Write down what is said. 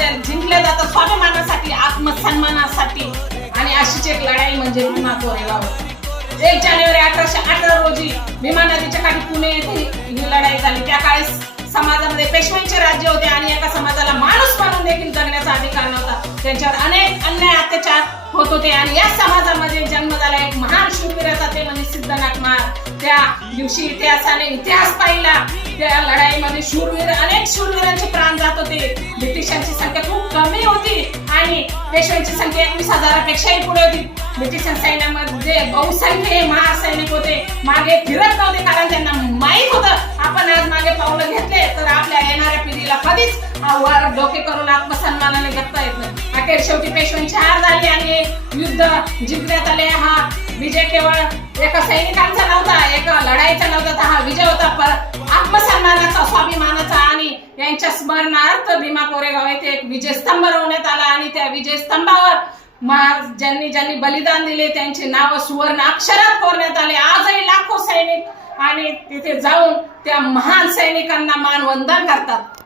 त्या जिंकल्या जातात स्वाभिमानासाठी, आत्मसन्मानासाठी. आणि अशीच एक लढाई म्हणजे भीमा कोरेगाव. 1 जानेवारी 1818 रोजी भीमा नदीच्या काठी पुणे येथे ही लढाई झाली. त्या काळी समाजामध्ये पेशव्यांचे राज्य होते आणि एका समाजाला माणूस म्हणून देखील जगण्याचा अधिकार नव्हता. त्यांच्यावर अनेक अन्याय अत्याचार होत होते आणि या समाजामध्ये जन्म झाला एक महान शूरवीराचा, ते म्हणजे सिद्धनाथ महाराज. त्या दिवशी इतिहास पाहिला. त्या लढाईमध्ये अनेक शूरवीरांचे प्राण जात होते. ब्रिटिशांची संख्या खूप कमी होती आणि पेशव्यांची संख्या 21,000पेक्षाही पुढे होती. ब्रिटिश सैन्यामध्ये बहुसंख्य महासैनिक होते. मागे फिरत नव्हते, कारण त्यांना माहित होतं आपण आज मागे पावलं घेतले तर आपल्या येणाऱ्या पिढीला कधीच वर डोके करून आत्मसन्मानाने जगता येत नाही. अखेर शेवटी पेशव्यांची हार झाली आणि युद्ध जिंकण्यात आले. हा विजय केवळ एका सैनिकांचा नव्हता, एका लढाईचा नव्हता, तर हा विजय होता आत्मसन्मानाचा, स्वाभिमानाचा. आणि यांच्या स्मरणार्थ भीमा कोरेगाव येथे एक विजय स्तंभ रोवण्यात आला आणि त्या विजय स्तंभावर ज्यांनी ज्यांनी बलिदान दिले त्यांचे नाव सुवर्ण अक्षरात कोरण्यात आले. आजही लाखो सैनिक आणि तिथे जाऊन त्या महान सैनिकांना मानवंदन करतात.